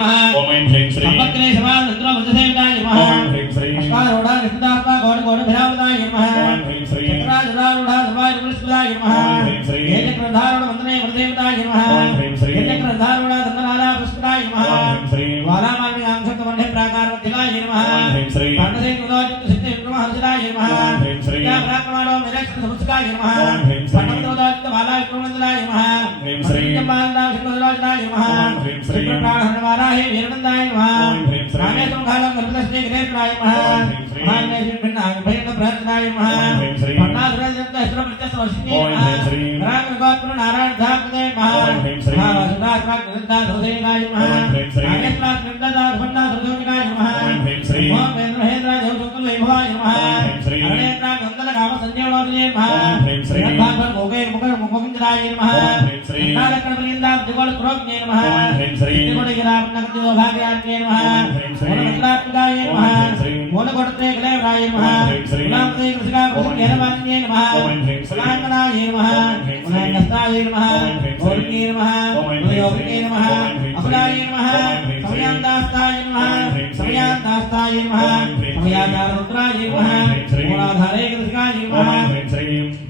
ओम ऐं ह्रीं श्री अपक्रे समान रुद्र वजसेविताय नमः ओम ह्रीं श्री अष्टारूढ़ा निष्ठात्मा गौड़ गौड़ भैरवताय नमः ओम ह्रीं श्री चक्राजलारूढ़ा सवाय वृषभदाय नमः ओम ह्रीं श्री एकक्रधारूढ़ वंदने वृदेवताय नमः ओम ह्रीं श्री एकक्रधारूढ़ धनराला पुष्पदाय नमः ओम ह्रीं श्री वालामानि आंशत वन्ने प्राकारवतिलाय नमः ओम ह्रीं श्री पांडसे उदाजित सिद्धि विक्रम हर्षदाय नमः ओम ह्रीं श्री या ब्राह्मणो मेरक्ष समुचकाय नमः ओम ह्रीं श्री पंडित उदाजित भाला विक्रमदाय नमः ओम ह्रीं श्री पंडित बालदा शिवदाय नमः वीरभद्राय वीरभद्राय नमः रामे तुम्हारं गर्भदस्ते ग्रेत्राय नमः मान्ये श्रीभिन्नाय भयन प्रहत्राय नमः पन्नासुराय जगदस्त्र प्रत्यस्वशिने नमः राम गोत्र नारायण धाकदे नमः भावसुदास्माक निरंदा धोदेनाय नमः नागेश्वरात निरंदा धोंदा धोजोगिनाय नमः ओम वेन्द्रहेन्द्राय धोतुले भवाय नमः अनेत्रा गंगल गाम संजयवर्णे नमः भागवत भोगे मुकर मुखमिंद्राय नमः श्री कालकल्पलिंदाव जुगल क्रोज्ञे नमः ओम ह्रीं श्री त्रिगुणगिराव नक्ति दोभाग्यार्के नमः ओम ह्रीं श्री मनमत्रापिदाय नमः मोनगोडत्रे गलेवराय नमः गुलाम श्री कृष्णा कृष्णेरवान्ये नमः ओम ह्रीं श्री नारायणाय नमः नस्ताय नमः ओर्गे नमः ओर्गे नमः अपलाय नमः समयांदास्ताय नमः समयांदास्ताय नमः समयादारुद्राय नमः मूलाधारे कृष्णाय नमः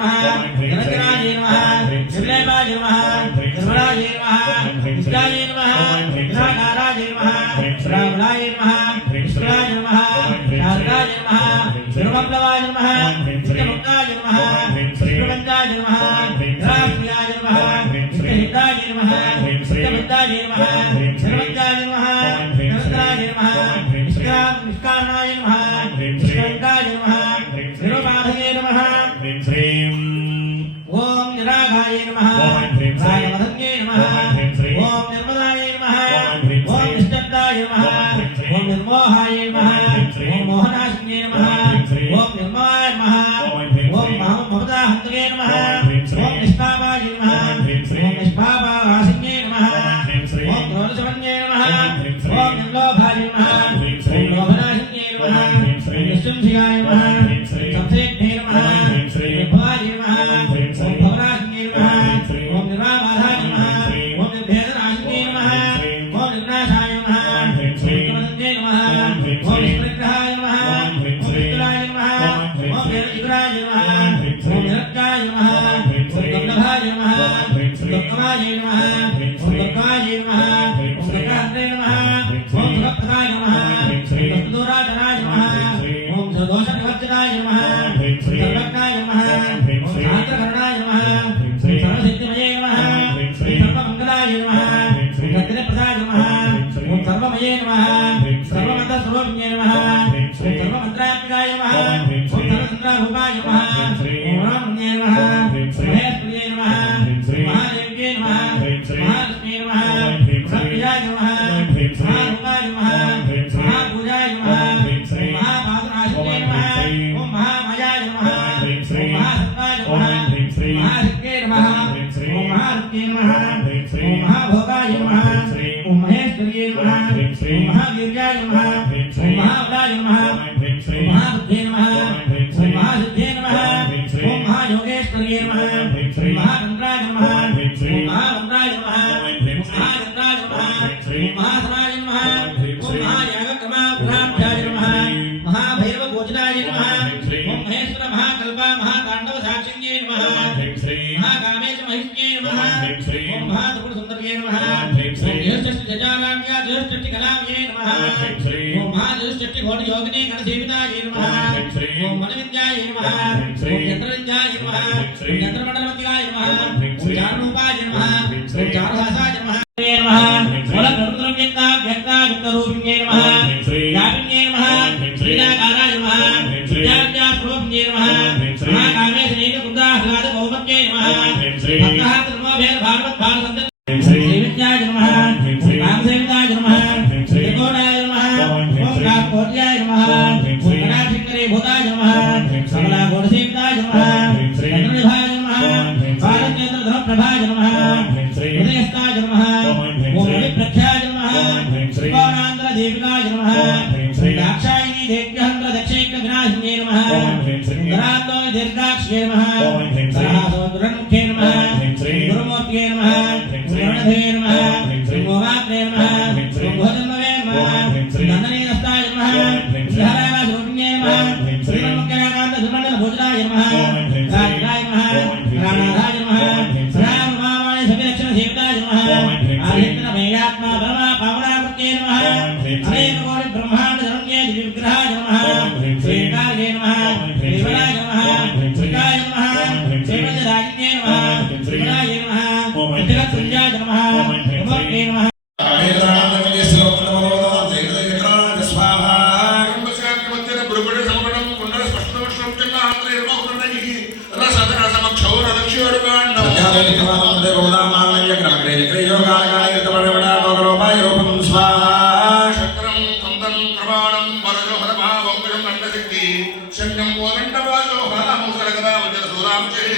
नमः जगद्गणाय नमः शिवलेवाय नमः निर्मलाय नमः विद्याय नमः विधाकाराय नमः श्रावणाय नमः शुक्राय नमः शारदाय नमः श्रीमप्लवाय नमः श्रीमुक्ताय नमः श्रीप्रबन्धाय नमः राष्ट्रियाय नमः श्रीहिताय नमः श्रीमन्ताय नमः श्रीमन्ताय नमः नमस्ताय नमः निष्कारणाय शिवाय नमः ओम ये नमः महेश्वरीय नमः महादेव्ये नमः महालक्ष्मी नमः सत्याय नमः महारूपाय नमः महापूजाय नमः महापादनाशिने नमः ओम महामायाय नमः ओम महासत्वाय नमः महासिद्धे नमः ओम महारुक्ये नमः ओम महाभोगाय नमः ओम महेश्वरीय नमः ओम महावीर्याय नमः श्री चंद्रमंडल मध्याय नमः ओम ज्ञान रूपाय नमः ओम ज्ञान भाषा धन्ये नमः धनातो दीर्घाक्षे नमः सहोदरन्मुखे नमः गुरुमूर्तये नमः गुरुणधे नमः मोहाग्ने नमः भोधन्मवे नमः धननीनस्ताय नमः धारानाथरूपिण्ये नमः श्रीमकरानन्दसुमण्डलभोजनाय नमः राजनाय नमः राणाधाय नमः राममावाय सविलक्षणसेविताय नमः आदित्यनमयात्मा परमा पावनाकृत्ये नमः हरे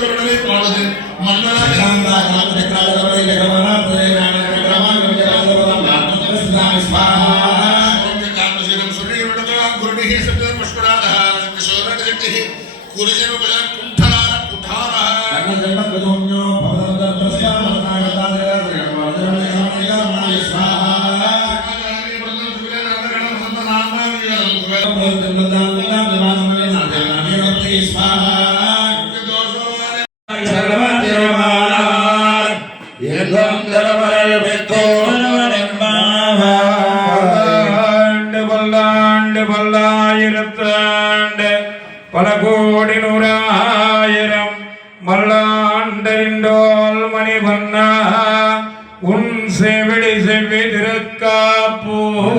ప్రకటన పాడదు మన్నా గ్రామ నాలుగు ఎకరాల ఇరవై ఎకరాల పోయే నాలుగు ఎకరాల ఇరవై ఎకరాల నాలుగు స్వాహ కామశీలం సుడి ఉండదు గురుడి శబ్ద పుష్కరాల శోధన శక్తి కురుజన బల కుంఠలార కుఠార కర్ణ జన్మ ప్రజోన్యో భవదంత ప్రస్థాన Bye. மல்லாண்டோல் மணிவண்ணா உன் செவிடி செவ்வி திருக்காப்பூடம்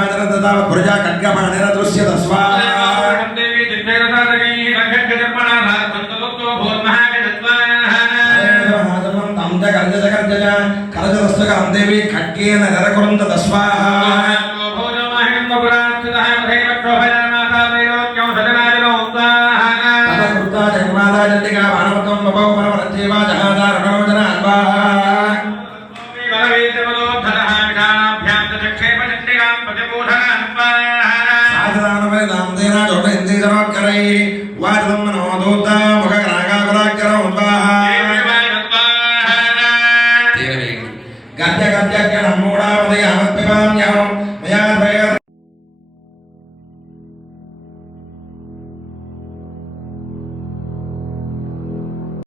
దిగ్విజతావ ప్రజా ఖడ్గమణ నిరదృశ్యత కరజవస్తుగందేవి ఖడ్గేన నిరకురుందత స్వాహ. మాతా జగమాతా జండిగా భానవతం బభవ పరమ జీవా జహ Bye.